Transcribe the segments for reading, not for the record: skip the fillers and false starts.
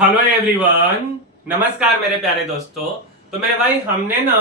Hello everyone, नमस्कार मेरे प्यारे दोस्तों। तो मेरे भाई हमने ना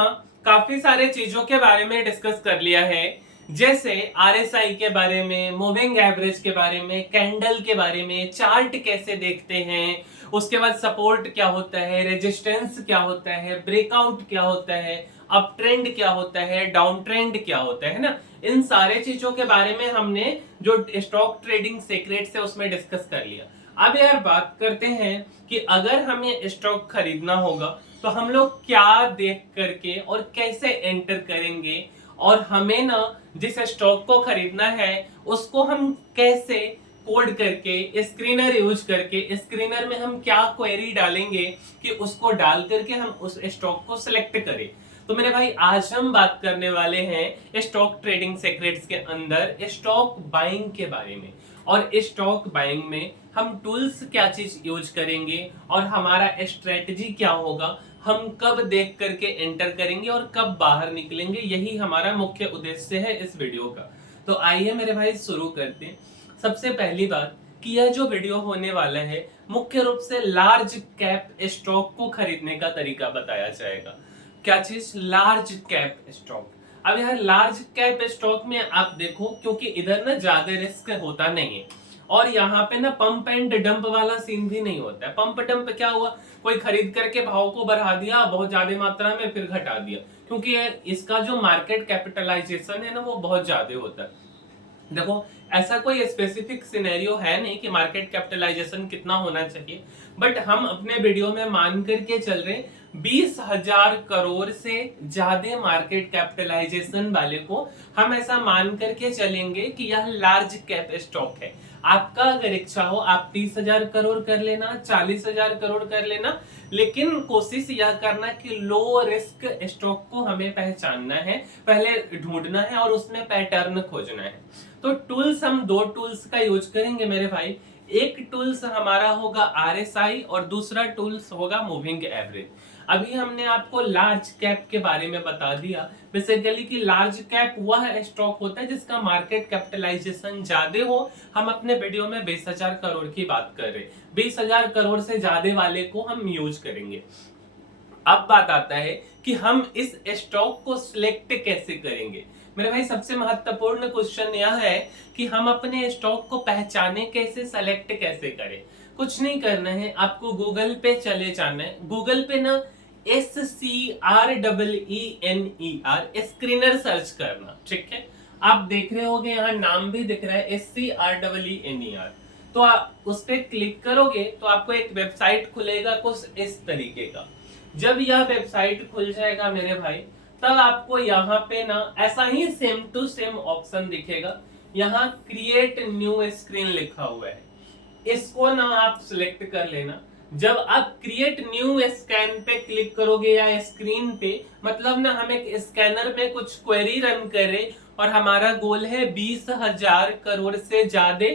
काफी सारे चीजों के बारे में डिस्कस कर लिया है, जैसे आरएसआई के बारे में, मूविंग एवरेज के बारे में, कैंडल के बारे में, चार्ट कैसे देखते हैं, उसके बाद सपोर्ट क्या होता है, रेजिस्टेंस क्या होता है, ब्रेकआउट क्या होता है, अप ट्रेंड क्या होता है, डाउन ट्रेंड क्या होता है ना। इन सारे चीजों के बारे में हमने जो स्टॉक ट्रेडिंग सीक्रेट्स है उसमें डिस्कस कर लिया। अब यार बात करते हैं कि अगर हमें स्टॉक खरीदना होगा तो हम लोग क्या देख करके और कैसे एंटर करेंगे, और हमें ना जिस स्टॉक को खरीदना है उसको हम कैसे कोड करके, स्क्रीनर यूज करके, स्क्रीनर में हम क्या क्वेरी डालेंगे कि उसको डाल करके हम उस स्टॉक को सिलेक्ट करें। तो मेरे भाई आज हम बात करने वाले हैं स्टॉक ट्रेडिंग सीक्रेट्स के अंदर स्टॉक बाइंग के बारे में। और स्टॉक बाइंग में हम टूल्स क्या चीज यूज करेंगे और हमारा स्ट्रेटजी क्या होगा, हम कब देख करके एंटर करेंगे और कब बाहर निकलेंगे, यही हमारा मुख्य उद्देश्य है इस वीडियो का। तो आइए मेरे भाई शुरू करते हैं। सबसे पहली बात कि यह जो वीडियो होने वाला है मुख्य रूप से लार्ज कैप स्टॉक को खरीदने का तरीका बताया जाएगा। क्या चीज? Large cap stock. अब यार लार्ज कैप स्टॉक में आप देखो, क्योंकि इधर ना ज्यादा रिस्क होता नहीं है और यहाँ पे ना पंप एंड डंप वाला सीन भी नहीं होता है। पंप डंप क्या हुआ, कोई खरीद करके भाव को बढ़ा दिया बहुत ज्यादा मात्रा में फिर घटा दिया, क्योंकि इसका जो मार्केट कैपिटलाइजेशन है ना वो बहुत ज्यादा होता है। देखो ऐसा कोई स्पेसिफिक सिनेरियो है नहीं कि मार्केट कैपिटलाइजेशन कितना होना चाहिए, बट हम अपने वीडियो में मान करके चल रहे 20,000 करोड़ से ज्यादा मार्केट कैपिटलाइजेशन वाले को हम ऐसा मान करके चलेंगे कि यह लार्ज कैप स्टॉक है। आपका अगर इच्छा हो आप 30,000 करोड़ कर लेना, 40,000 करोड़ कर लेना, लेकिन कोशिश यह करना कि लो रिस्क स्टॉक को हमें पहचानना है, पहले ढूंढना है और उसमें पैटर्न खोजना है। तो टूल्स हम दो टूल्स का यूज करेंगे मेरे भाई। एक टूल्स हमारा होगा आरएसआई और दूसरा टूल्स होगा मूविंग एवरेज। अभी हमने आपको लार्ज कैप के बारे में बता दिया बेसिकली कि लार्ज कैप वह स्टॉक होता है जिसका मार्केट कैपिटलाइजेशन ज्यादा हो। हम अपने वीडियो में 20,000 करोड़ की बात कर रहे, 20,000 करोड़ से ज्यादा वाले को हम यूज करेंगे। अब बात आता है कि हम इस स्टॉक को सिलेक्ट कैसे करेंगे। मेरे भाई सबसे महत्वपूर्ण क्वेश्चन यह है कि हम अपने स्टॉक को पहचाने कैसे, सेलेक्ट कैसे करें। कुछ नहीं करना है, आपको गूगल पे चले जाना है। गूगल पे ना SCREENER स्क्रीनर सर्च करना, ठीक है। आप देख रहे होगे यहाँ नाम भी दिख रहा है SCREENER। तो आप उस पर क्लिक करोगे तो आपको एक वेबसाइट खुलेगा कुछ इस तरीके का। जब यह वेबसाइट खुल जाएगा मेरे भाई, तब आपको यहाँ पे ना ऐसा ही सेम टू सेम ऑप्शन दिखेगा। यहाँ क्रिएट न्यू स्क्रीन लिखा हुआ है, इसको ना आप सिलेक्ट कर लेना। जब आप क्रिएट न्यू स्कैन पे क्लिक करोगे या स्क्रीन पे, मतलब ना हम एक स्कैनर में कुछ क्वेरी रन करें और हमारा गोल है 20,000 करोड़ से ज्यादा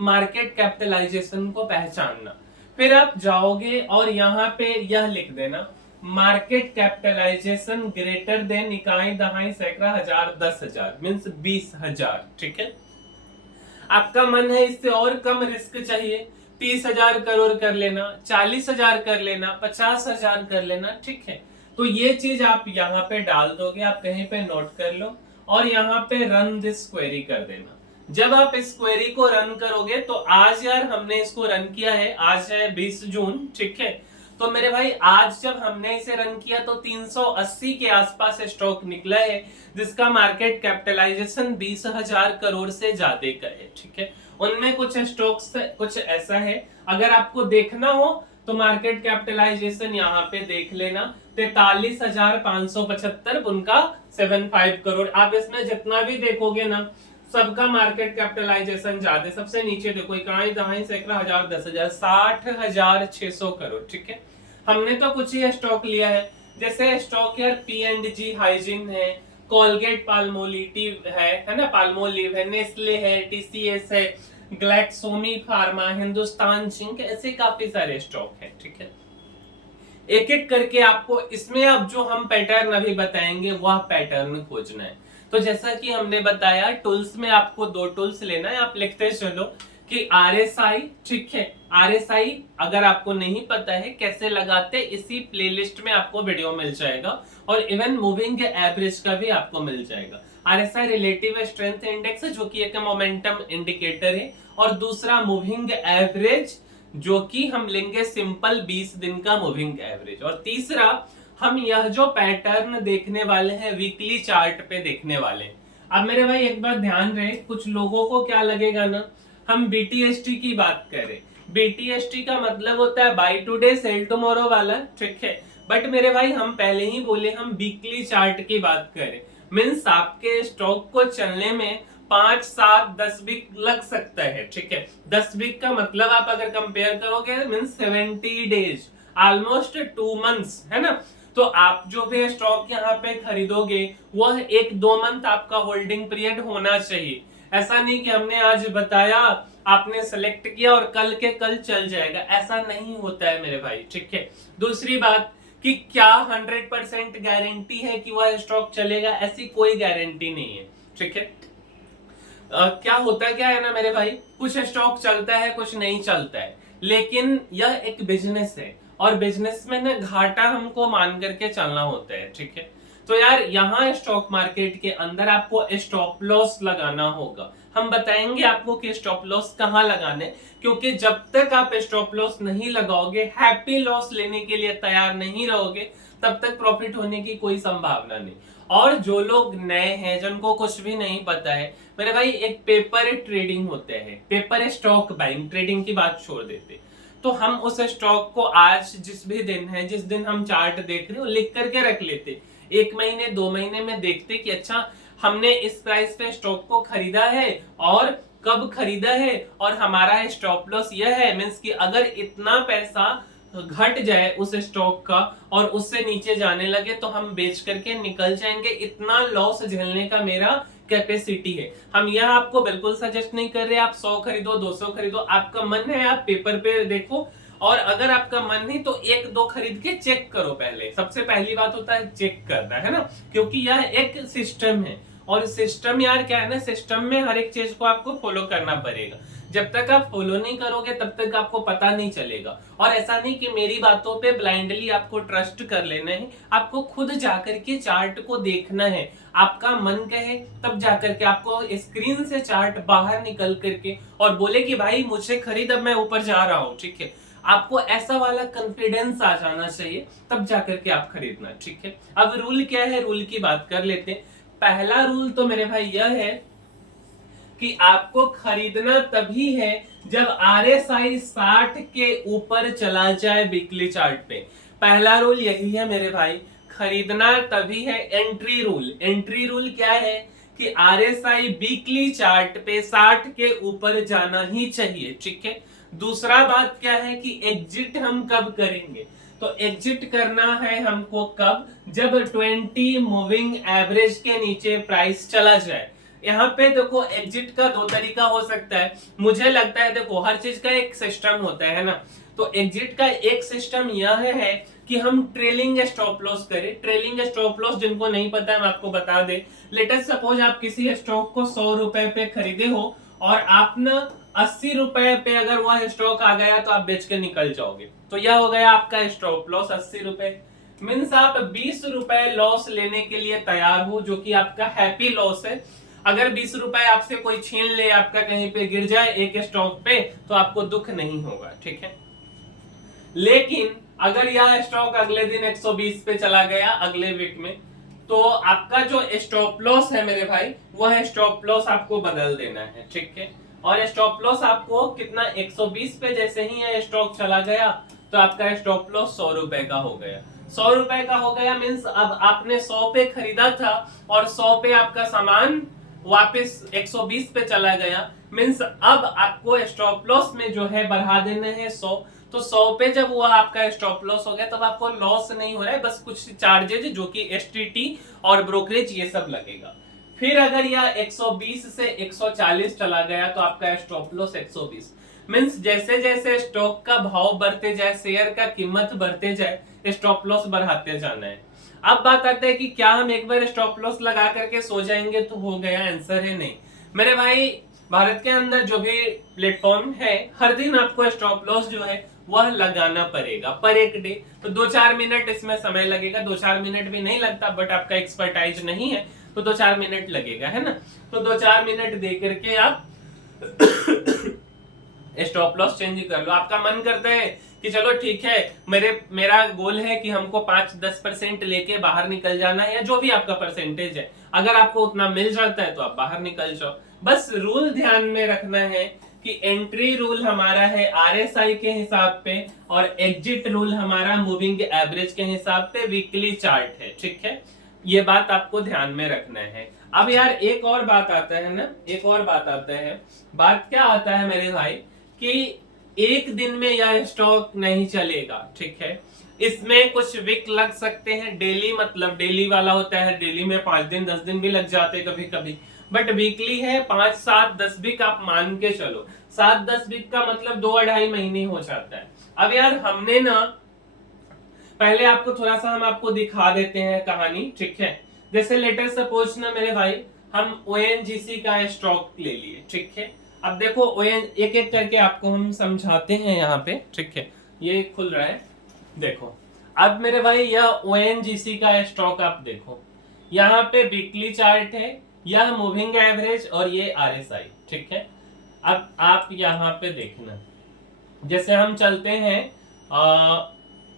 मार्केट कैपिटलाइजेशन को पहचानना। फिर आप जाओगे और यहाँ पे यह लिख देना मार्केट कैपिटलाइजेशन ग्रेटर देन इकाई दहाई सैकड़ा हजार 10,000 मीन्स 20,000, ठीक है। आपका मन है इससे और कम रिस्क चाहिए, 30,000 करोड़ कर लेना, 40,000 कर लेना, 50,000 कर लेना, ठीक है। तो ये चीज आप यहाँ पे डाल दोगे, आप कहीं पे नोट कर लो और यहाँ पे रन दिस क्वेरी कर देना। जब आप इस क्वेरी को रन करोगे तो आज यार हमने इसको रन किया है, आज है 20 जून, ठीक है। तो मेरे भाई आज जब हमने इसे रन किया तो 380 के आसपास स्टॉक निकला है जिसका मार्केट कैपिटलाइजेशन 20,000 करोड़ से ज्यादा का है, ठीक है। उनमें कुछ स्टॉक्स कुछ ऐसा है, अगर आपको देखना हो तो मार्केट कैपिटलाइजेशन यहाँ पे देख लेना 43,575, उनका 75 करोड़। आप इसमें जितना भी देखोगे ना सबका मार्केट कैपिटलाइजेशन ज्यादा। सबसे नीचे देखो इकाई दहाई सैकड़ा हजार 10,000 60,600 करोड़, ठीक है। हमने तो कुछ ही स्टॉक लिया है, जैसे स्टॉक यार P&G हाइजीन है, कोलगेट पाल्मोलिव है ना, पाल्मोलिव है, नेस्ले है, TCS है, ग्लैक्सोमी फार्मा, हिंदुस्तान जिंक, ऐसे काफी सारे स्टॉक है, ठीक है। एक एक करके आपको इसमें अब जो हम पैटर्न अभी बताएंगे वह पैटर्न खोजना है। तो जैसा कि हमने बताया टूल्स में आपको दो टूल्स लेना है, आप लिखते चलो कि आरएसआई, ठीक है, आरएसआई अगर आपको नहीं पता है कैसे लगाते, इसी प्लेलिस्ट में आपको वीडियो मिल जाएगा, और इवन मूविंग एवरेज का भी आपको मिल जाएगा। आरएसआई रिलेटिव स्ट्रेंथ इंडेक्स है जो कि एक मोमेंटम इंडिकेटर है, और दूसरा मूविंग एवरेज जो कि हम लेंगे सिंपल 20 दिन का मूविंग एवरेज, और तीसरा हम यह जो पैटर्न देखने वाले हैं वीकली चार्ट पे देखने वाले हैं। अब मेरे भाई एक बात ध्यान रहे, कुछ लोगों को क्या लगेगा ना, हम बीटीएसटी की बात करें, बीटीएसटी का मतलब होता है बाय टुडे सेल टुमारो वाला, ठीक है, बट मेरे भाई हम पहले ही बोले हम वीकली चार्ट की बात करें, मीन्स आपके स्टॉक को चलने में 5, 7, 10 वीक लग सकता है, ठीक है। 10 वीक का मतलब आप अगर कंपेयर करोगे मीन्स 70 डेज, ऑलमोस्ट 2 मंथ्स, है ना। तो आप जो भी स्टॉक यहाँ पे खरीदोगे वह 1-2 मंथ आपका होल्डिंग पीरियड होना चाहिए। ऐसा नहीं कि हमने आज बताया, आपने सेलेक्ट किया और कल के कल चल जाएगा, ऐसा नहीं होता है मेरे भाई, ठीक है। दूसरी बात कि क्या 100% गारंटी है कि वह स्टॉक चलेगा, ऐसी कोई गारंटी नहीं है, ठीक है। क्या होता क्या है ना मेरे भाई, कुछ स्टॉक चलता है कुछ नहीं चलता है, लेकिन यह एक बिजनेस है, और बिजनेस में ना घाटा हमको मान करके चलना होता है, ठीक है। तो यार यहाँ स्टॉक मार्केट के अंदर आपको स्टॉप लॉस लगाना होगा। हम बताएंगे आपको कि स्टॉप लॉस कहाँ लगाने, क्योंकि जब तक आप स्टॉप लॉस नहीं लगाओगे, हैप्पी लॉस लेने के लिए तैयार नहीं रहोगे, तब तक प्रॉफिट होने की कोई संभावना नहीं। और जो लोग नए हैं जिनको कुछ भी नहीं पता है मेरे भाई, एक पेपर ट्रेडिंग होते हैं, पेपर स्टॉक बाइंग, ट्रेडिंग की बात छोड़ देते, तो हम उस स्टॉक को आज जिस भी दिन है, जिस दिन हम चार्ट देख रहे हो लिख करके रख लेते, 1 महीने 2 महीने में देखते कि अच्छा हमने इस प्राइस पे स्टॉक को खरीदा है और कब खरीदा है, और हमारा स्टॉप लॉस यह है, मींस कि अगर इतना पैसा घट जाए उस स्टॉक का और उससे नीचे जाने लगे तो हम बेच करके निकल जाएंगे, इतना लॉस झेलने का मेरा कैपेसिटी है। हम यह आपको बिल्कुल सजेस्ट नहीं कर रहे आप 100 खरीदो 200 खरीदो, आपका मन है आप पेपर पे देखो, और अगर आपका मन नहीं तो 1-2 खरीद के चेक करो। पहले सबसे पहली बात होता है चेक करना, है ना, क्योंकि यह एक सिस्टम है, और सिस्टम यार क्या है ना, सिस्टम में हर एक चीज को आपको फॉलो करना पड़ेगा। जब तक आप फॉलो नहीं करोगे तब तक आपको पता नहीं चलेगा। और ऐसा नहीं कि मेरी बातों पे ब्लाइंडली आपको ट्रस्ट कर लेना है, आपको खुद जाकर के चार्ट को देखना है, आपका मन कहे तब जाकर के आपको स्क्रीन से चार्ट बाहर निकल करके और बोले कि भाई मुझे खरीद, अब मैं ऊपर जा रहा हूँ, ठीक है। आपको ऐसा वाला कॉन्फिडेंस आ जाना चाहिए, तब जाकर के आप खरीदना, ठीक है। अब रूल क्या है, रूल की बात कर लेते हैं। पहला रूल तो मेरे भाई यह है कि आपको खरीदना तभी है जब आरएसआई 60 के ऊपर चला जाए वीकली चार्ट पे। पहला रूल यही है मेरे भाई, खरीदना तभी है। एंट्री रूल, एंट्री रूल क्या है कि आरएसआई वीकली चार्ट पे 60 के ऊपर जाना ही चाहिए, ठीक है। दूसरा बात क्या है कि एग्जिट हम कब करेंगे, तो एग्जिट करना है हमको कब, जब 20 मूविंग एवरेज के नीचे प्राइस चला जाए। यहाँ पे देखो एग्जिट का 2 तरीका हो सकता है, मुझे लगता है देखो हर चीज का एक सिस्टम होता है ना, तो एग्जिट का एक सिस्टम यह है कि हम ट्रेलिंग स्टॉप लॉस करें। ट्रेलिंग स्टॉप लॉस जिनको नहीं पता है मैं आपको बता दे, लेट अस सपोज आप किसी स्टॉक को 100 रुपए पे खरीदे हो और आप ना 80 रुपए पे अगर वह स्टॉक आ गया तो आप बेच के निकल जाओगे, तो यह हो गया आपका स्टॉप लॉस 80 रुपए। मीन्स आप 20 रुपए लॉस लेने के लिए तैयार हो, जो कि आपका हैप्पी लॉस है। अगर 20 रुपए आपसे कोई छीन ले, आपका कहीं पे गिर जाए एक स्टॉक पे, तो आपको दुख नहीं होगा, ठीक है। लेकिन अगर यह स्टॉक अगले दिन 120 पे चला गया अगले वीक में, तो आपका जो स्टॉप लॉस है मेरे भाई, वह स्टॉप लॉस आपको बदल देना है, ठीक है। और स्टॉप लॉस आपको कितना, 120 पे जैसे ही यह स्टॉक चला गया तो आपका स्टॉप लॉस 100 रुपए का हो गया। 100 रुपए का हो गया मीन्स अब आपने 100 पे खरीदा था और 100 पे आपका सामान वापस 120 पे चला गया, मीन्स अब आपको स्टॉप लॉस में जो है बढ़ा देना है 100। तो 100 पे जब वो आपका स्टॉप लॉस हो गया तब आपको लॉस नहीं हो रहा है, बस कुछ चार्जेज जो कि एसटीटी और ब्रोकरेज ये सब लगेगा। फिर अगर यह 120 से 140 चला गया तो आपका स्टॉप लॉस 120। मीन्स जैसे जैसे स्टॉक का भाव बढ़ते जाए, शेयर का कीमत बढ़ते जाए, स्टॉप लॉस बढ़ाते जाना है। अब बात आते है कि क्या हम एक बार स्टॉप लॉस लगा करके सो जाएंगे तो हो गया, आंसर है नहीं मेरे भाई। भारत के अंदर जो भी प्लेटफॉर्म है, हर दिन आपको स्टॉप लॉस जो है वह लगाना पड़ेगा पर एक डे। तो 2-4 मिनट इसमें समय लगेगा, 2-4 मिनट भी नहीं लगता, बट आपका एक्सपर्टाइज नहीं है तो 2-4 मिनट लगेगा, है ना। तो 2-4 मिनट दे करके आप स्टॉप लॉस चेंज कर लो। आपका मन करता है कि चलो ठीक है, मेरा गोल है कि हमको 5-10% लेके बाहर निकल जाना है, या जो भी आपका परसेंटेज है, अगर आपको उतना मिल जाता है तो आप बाहर निकल जाओ। बस रूल ध्यान में रखना है कि एंट्री रूल हमारा है आरएसआई के हिसाब पे, और एग्जिट रूल हमारा मूविंग एवरेज के हिसाब पे वीकली चार्ट है, ठीक है। ये बात आपको ध्यान में रखना है। अब यार एक और बात आता है ना, एक और बात आता है। बात क्या आता है मेरे भाई कि एक दिन में यह स्टॉक नहीं चलेगा, ठीक है। इसमें कुछ वीक लग सकते हैं, डेली मतलब डेली वाला होता है, डेली में 5 दिन 10 दिन भी लग जाते हैं कभी कभी, बट वीकली है 5-7-10 वीक आप मान के चलो। 7-10 वीक का मतलब 2-2.5 महीने हो जाता है। अब यार हमने ना पहले आपको थोड़ा सा हम आपको दिखा देते हैं कहानी, ठीक है। जैसे लेटर सपोज ना मेरे भाई, हम ओएनजीसी का स्टॉक ले लिए, ठीक है। अब देखो एक एक करके आपको हम समझाते हैं यहाँ पे, ठीक है। ये खुल रहा है, देखो। अब मेरे भाई यह ओएनजीसी का स्टॉक आप देखो, यहाँ पे वीकली चार्ट है, यह मूविंग एवरेज और ये आरएसआई, ठीक है। अब आप यहाँ पे देखना, जैसे हम चलते हैं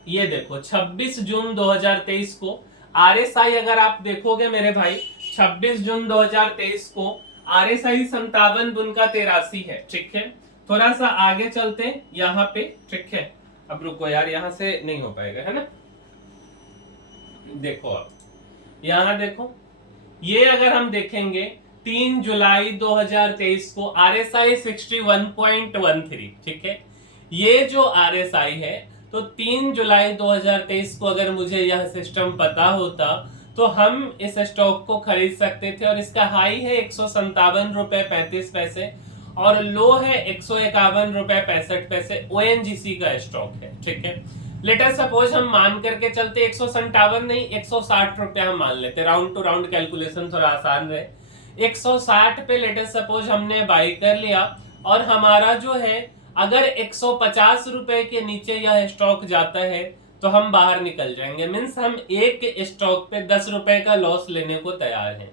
ये देखो 26 जून 2023 को आरएसआई, अगर आप देखोगे मेरे भाई 26 जून 2023 को आरएसआई 57.83 है, ठीक है। थोड़ा सा आगे चलते हैं यहाँ पे, ठीक है। अब रुको यार, यहाँ से नहीं हो पाएगा, है ना। देखो अब यहाँ देखो, ये अगर हम देखेंगे 3 जुलाई 2023 को आरएसआई 61.13, ठीक है। ये जो आरएसआई है, तो 3 जुलाई 2023 को अगर मुझे यह सिस्टम पता होता तो हम इस स्टॉक को खरीद सकते थे, और इसका हाई है 157 रुपए 35 पैसे और लो है 151 रुपए 65 पैसे। ओएनजीसी का स्टॉक है, ठीक है। लेटर सपोज हम मान करके चलते 157 नहीं 160 रुपए हम मान लेते, राउंड टू राउंड कैलकुलेशन थोड़ा आसान रहे। 160 पे लेटर सपोज हमने बाई कर लिया, और हमारा जो है अगर 150 रुपए के नीचे यह स्टॉक जाता है तो हम बाहर निकल जाएंगे। मीन्स हम एक स्टॉक पे 10 रुपए का लॉस लेने को तैयार हैं।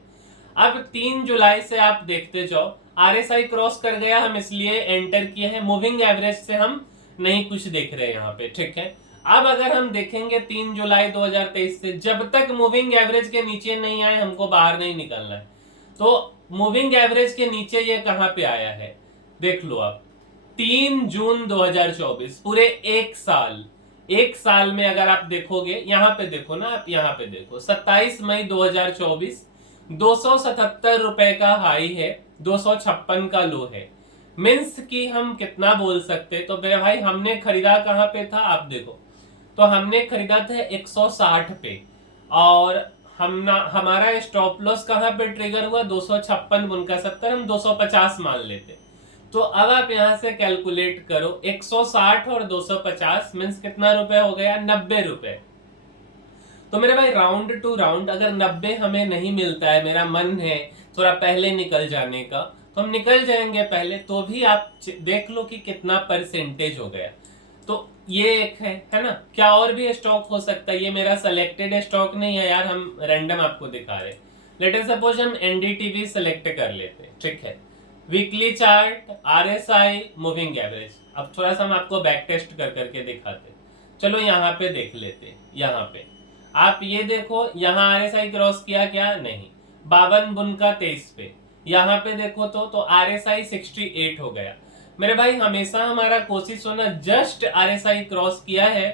अब 3 जुलाई से आप देखते जाओ, आरएसआई क्रॉस कर गया, हम इसलिए एंटर किए हैं। मूविंग एवरेज से हम नहीं कुछ देख रहे यहाँ पे, ठीक है। अब अगर हम देखेंगे 3 जुलाई 2023 से, जब तक मूविंग एवरेज के नीचे नहीं आए हमको बाहर नहीं निकलना है। तो मूविंग एवरेज के नीचे ये कहां पे आया है, देख लो आप, 3 जून 2024, पूरे एक साल में अगर आप देखोगे, यहाँ पे देखो ना आप, यहाँ पे देखो 27 मई 2024 277 रुपए का हाई है, 256 का लो है। मीन्स कि हम कितना बोल सकते, तो मेरे भाई हमने खरीदा कहां पे था आप देखो, तो हमने खरीदा था 160 पे, और हमारा स्टॉप लॉस कहां पे ट्रिगर हुआ 256.70, हम 250 मान लेते। तो अब आप यहां से कैलकुलेट करो, 160 और 250 मीन्स कितना रुपए हो गया, 90 रुपए। तो मेरे भाई राउंड टू राउंड अगर 90 हमें नहीं मिलता है, मेरा मन है थोड़ा पहले निकल जाने का, तो हम निकल जाएंगे पहले, तो भी आप देख लो कि कितना परसेंटेज हो गया। तो ये एक है ना। क्या और भी स्टॉक हो सकता है, ये मेरा सेलेक्टेड स्टॉक नहीं है यार, हम रैंडम आपको दिखा रहे। लेट अस सपोज हम एनडीटीवी सेलेक्ट कर लेते हैं, ठीक है। Weekly chart, RSI, moving average. अब थोड़ा सा हम आपको बैक टेस्ट कर करके दिखाते, चलो यहाँ पे देख लेते। यहाँ पे आप ये देखो, यहाँ आरएसआई क्रॉस किया क्या, नहीं। 52.23 पे यहाँ पे देखो तो आरएसआई 68 हो गया। मेरे भाई हमेशा हमारा कोशिश होना, जस्ट आरएसआई क्रॉस किया है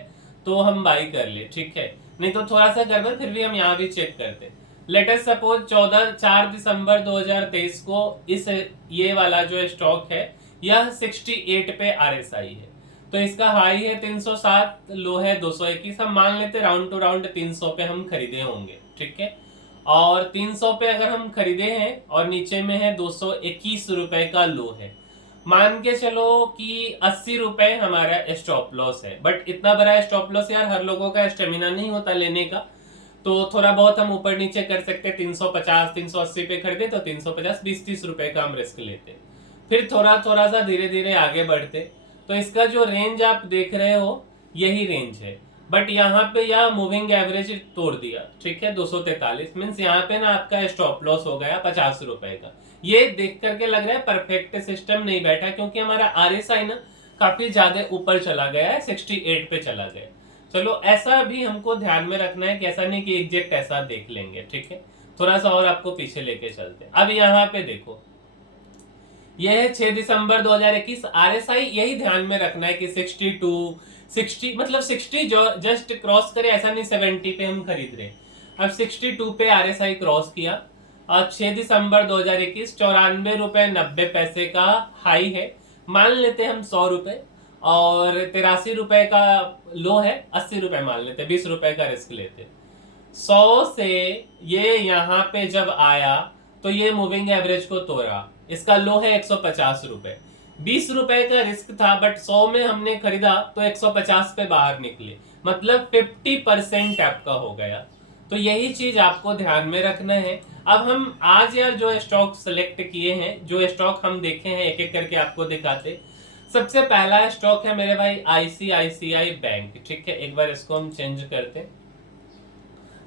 तो हम बाई कर ले, ठीक है। नहीं तो थोड़ा सा गड़बड़, फिर भी हम यहाँ भी चेक करते। लेट अस सपोज 4 दिसंबर 2023 को इस ये वाला जो स्टॉक है यह 68 पे आरएसआई है, तो इसका हाई है 307, लो है 221। हम मान लेते राउंड टू राउंड 300 पे हम खरीदे होंगे, ठीक है। और 300 पे अगर हम खरीदे हैं और नीचे में है 221 रुपए का लो है, मान के चलो कि 80 रुपए हमारा स्टॉप लॉस है। बट इतना बड़ा स्टॉप लॉस यार हर लोगों का स्टेमिना नहीं होता लेने का, तो थोड़ा बहुत हम ऊपर नीचे कर सकते हैं। 350 380 पे खरीदे तो 350 20-30 रुपए का हम रिस्क लेते। फिर थोड़ा थोड़ा सा धीरे धीरे आगे बढ़ते, तो इसका जो रेंज आप देख रहे हो यही रेंज है, बट यहाँ पे यह मूविंग एवरेज तोड़ दिया, ठीक है। 243 मीन्स यहाँ पे ना आपका स्टॉप लॉस हो गया 50 रुपए का। ये देख करके लग रहा है परफेक्ट सिस्टम नहीं बैठा, क्योंकि हमारा आरएसआई ना काफी ज्यादा ऊपर चला गया है, 68 पे चला गया। चलो ऐसा भी हमको ध्यान में रखना है कि ऐसा नहीं कि एग्जैक्ट ऐसा देख लेंगे, ठीक है। थोड़ा सा और आपको पीछे लेके चलते। अब यहाँ पे देखो, यह है 6 दिसंबर 2021। आरएसआई यही ध्यान में रखना है कि 62 60 मतलब 60 जो जस्ट क्रॉस करे, ऐसा नहीं 70 पे हम खरीद रहे। अब 62 पे आरएसआई क्रॉस किया और 6 दिसंबर 2021 ₹94.90 का हाई है, मान लेते हम 100 रुपए, और 83 रुपए का लो है, 80 रुपए मान लेते, 20 रुपए का रिस्क लेते। 100 से ये यहाँ पे जब आया तो ये मूविंग एवरेज को तोड़ा, इसका लो है 150 रुपए। 20 रुपए का रिस्क था, बट 100 में हमने खरीदा तो 150 पे बाहर निकले, मतलब 50% आपका हो गया। तो यही चीज आपको ध्यान में रखना है। अब हम आज यार जो स्टॉक सेलेक्ट किए हैं, जो स्टॉक हम देखे हैं, एक एक करके आपको दिखाते। सबसे पहला स्टॉक है मेरे भाई आईसीआईसीआई बैंक, ठीक है। एक बार इसको हम चेंज करते,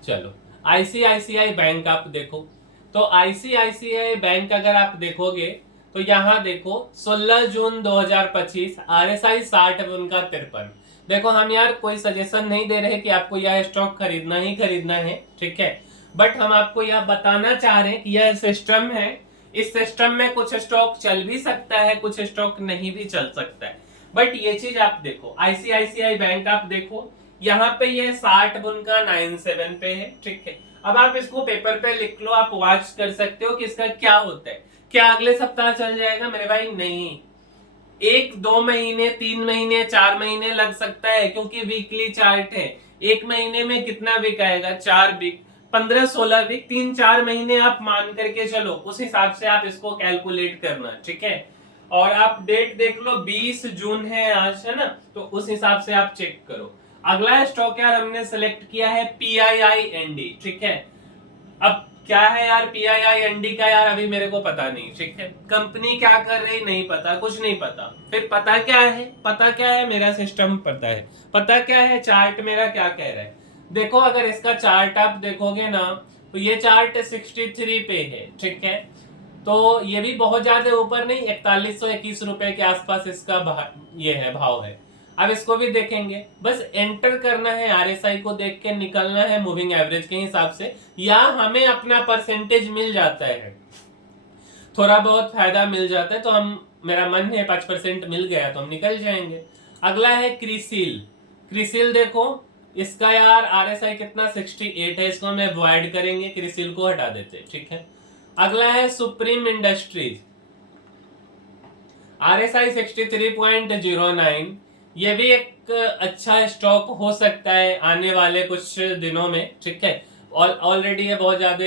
चलो आईसीआईसीआई बैंक आप देखो। तो आईसीआईसीआई बैंक अगर आप देखोगे तो यहाँ देखो 16 जून 2025 आरएसआई 60 उनका 53। देखो हम यार कोई सजेशन नहीं दे रहे कि आपको यह स्टॉक खरीदना ही खरीदना है, ठीक है, बट हम आपको यह बताना चाह रहे हैं कि यह सिस्टम है, इस सिस्टम में कुछ स्टॉक चल भी सकता है, कुछ स्टॉक नहीं भी चल सकता है। बट ये चीज आप देखो, आईसीआईसीआई बैंक आप देखो, यहाँ पे ये 60 उनका 97 पे है, ठीक है। अब आप इसको पेपर पे लिख लो, आप वॉच कर सकते हो कि इसका क्या होता है। क्या अगले सप्ताह चल जाएगा मेरे भाई? नहीं, 1-2 महीने, 3 महीने, 4 महीने लग सकता है, क्योंकि वीकली चार्ट है। एक महीने में कितना वीक आएगा? 4 वीक, 15-16 वीक, 3-4 महीने आप मान करके चलो, उस हिसाब से आप इसको कैलकुलेट करना, ठीक है। और आप डेट देख लो, 20 जून है आज, है ना, तो उस हिसाब से आप चेक करो। अगला स्टॉक यार हमने सेलेक्ट किया है PIIND, ठीक है। अब क्या है यार PIIND का, यार अभी मेरे को पता नहीं, ठीक है। कंपनी क्या कर रही नहीं पता, कुछ नहीं पता। फिर पता क्या है? पता क्या है? मेरा सिस्टम पता है। पता क्या है? चार्ट मेरा क्या कह रहा है। देखो अगर इसका चार्ट आप देखोगे ना, तो ये चार्ट 63 पे है, ठीक है। तो ये भी बहुत ज्यादा ऊपर नहीं, 4121 रुपए के आसपास इसका ये है, भाव है। अब इसको भी देखेंगे, बस एंटर करना है, आरएसआई को देख के निकलना है मूविंग एवरेज के हिसाब से, या हमें अपना परसेंटेज मिल जाता है, थोड़ा बहुत फायदा मिल जाता है, तो हम, मेरा मन है 5% मिल गया तो हम निकल जाएंगे। अगला है क्रिसिल। क्रिसिल देखो, इसका यार आरएसआई कितना 68 है, इसको हम अवॉइड करेंगे, क्रिसिल को हटा देते, ठीक है। अगला है सुप्रीम इंडस्ट्रीज, आरएसआई 63.09। ये भी एक अच्छा स्टॉक हो सकता है आने वाले कुछ दिनों में, ठीक है। ऑलरेडी ये बहुत ज्यादा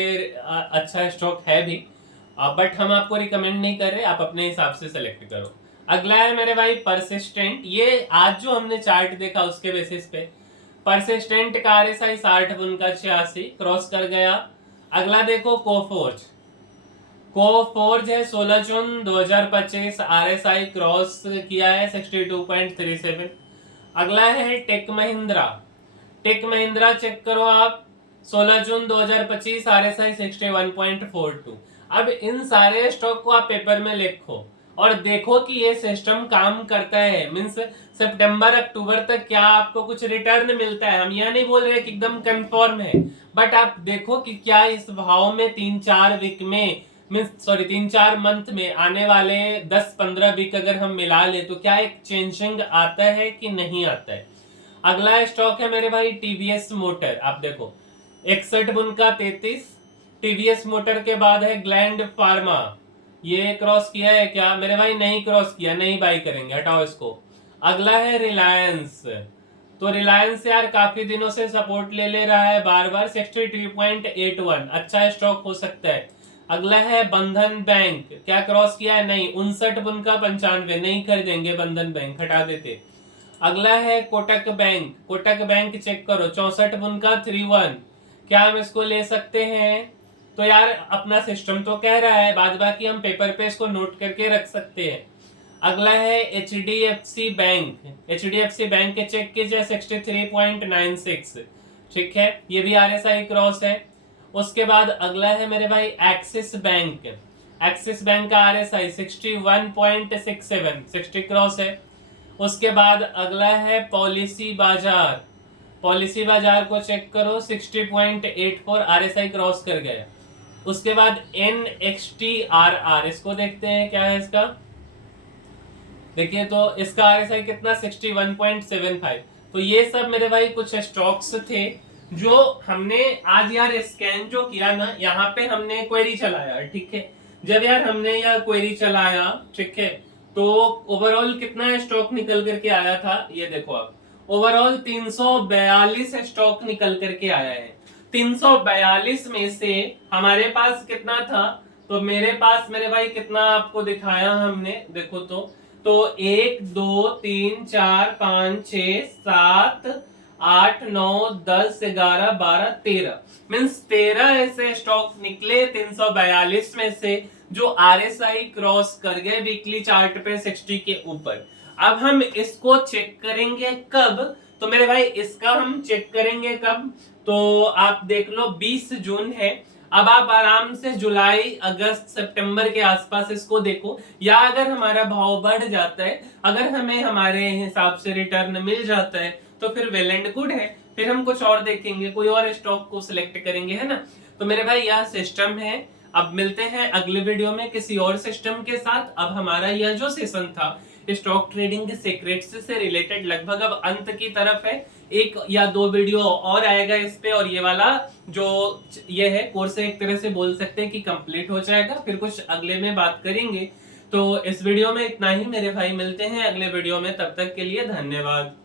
अच्छा स्टॉक है भी, बट हम आपको रिकमेंड नहीं कर रहे, आप अपने हिसाब से सेलेक्ट करो। अगला है मेरे भाई परसिस्टेंट। ये आज जो हमने चार्ट देखा उसके बेसिस पे परसिस्टेंट का आरएसआई 60 उनका 86 क्रॉस कर गया। अगला देखो कोफोर्ज। कोफोर्ज है 16 जून 2025 आरएसआई क्रॉस किया है 62.37। अगला है Tech Mahindra. Tech Mahindra check करो आप, 16 जून 2025 आरएसआई 61.42। अब इन सारे स्टॉक को आप पेपर में लिखो और देखो कि ये सिस्टम काम करता है, मीन्स सितंबर अक्टूबर तक क्या आपको कुछ रिटर्न मिलता है। हम यह नहीं बोल रहे कि एकदम कंफर्म है, बट आप देखो कि क्या इस भाव में 3-4 वीक में, मीन्स सॉरी 3-4 मंथ में, आने वाले 10-15 वीक अगर हम मिला ले तो क्या एक चेंजिंग आता है कि नहीं आता है। अगला स्टॉक है मेरे भाई टीवीएस मोटर। आप देखो 61 उनका 33। टीवीएस मोटर के बाद है ग्लैंड फार्मा, ये क्रॉस किया है क्या मेरे भाई? नहीं क्रॉस किया, नहीं बाई करेंगे, हटाओ इसको। अगला है रिलायंस। तो रिलायंस यार काफी दिनों से सपोर्ट ले रहा है बार बार, 62.81, अच्छा स्टॉक हो सकता है। अगला है बंधन बैंक, क्या क्रॉस किया है? नहीं। 59 उनका 95, नहीं खरीदेंगे बंधन बैंक, हटा देते। अगला है Kotak bank. Kotak bank cheque करो, 64 उनका 31, क्या हम इसको ले सकते हैं? तो यार अपना सिस्टम तो कह रहा है, बाद बाकी हम पेपर पे इसको नोट करके रख सकते हैं। अगला है HDFC बैंक। HDFC बैंक के चेक कीजिए 63.96, ठीक है, ये भी RSI क्रॉस है। उसके बाद अगला है मेरे भाई एक्सिस बैंक। एक्सिस बैंक का RSI 61.67, 60 क्रॉस है। उसके बाद अगला है पॉलिसी बाजार। पॉलिसी बाजार को चेक करो 60.84, RSI क्रॉस कर गया। उसके बाद NXTRR, इसको देखते हैं क्या है इसका। देखिए तो इसका RSI कितना 61.75। तो ये सब मेरे भाई कुछ स्टॉक्स थे जो हमने आज यार स्कैन जो किया ना, यहाँ पे हमने क्वेरी चलाया, ठीक है। जब यार हमने यह क्वेरी चलाया, ठीक है, तो ओवरऑल कितना स्टॉक निकल करके आया था, ये देखो आप, ओवरऑल 342 स्टॉक निकल करके आया है। 342 में से हमारे पास कितना था, तो मेरे पास मेरे भाई कितना आपको दिखाया हमने, देखो तो 1 2 3 4 5 6 7 8 9 10 11 12 13 मीन्स 13 ऐसे स्टॉक निकले 342 में से जो RSI क्रॉस कर गए वीकली चार्ट पे 60 के ऊपर। अब हम इसको चेक करेंगे कब, तो मेरे भाई इसका हम चेक करेंगे कब, तो आप देख लो 20 जून है। अब आप आराम से जुलाई अगस्त सितंबर के आसपास इसको देखो, या अगर हमारा भाव बढ़ जाता है, अगर हमें हमारे हिसाब से रिटर्न मिल जाता है तो फिर वेल एंड गुड है, फिर हम कुछ और देखेंगे, कोई और स्टॉक को सिलेक्ट करेंगे, है ना। तो मेरे भाई यह सिस्टम है। अब मिलते हैं अगले वीडियो में किसी और सिस्टम के साथ। अब हमारा यह जो सेशन था स्टॉक ट्रेडिंग के सीक्रेट्स से रिलेटेड लगभग अब अंत की तरफ है। 1 या 2 वीडियो और आएगा इस पे, और ये वाला जो ये है कोर्स एक तरह से बोल सकते हैं कि कंप्लीट हो जाएगा, फिर कुछ अगले में बात करेंगे। तो इस वीडियो में इतना ही मेरे भाई, मिलते हैं अगले वीडियो में, तब तक के लिए धन्यवाद।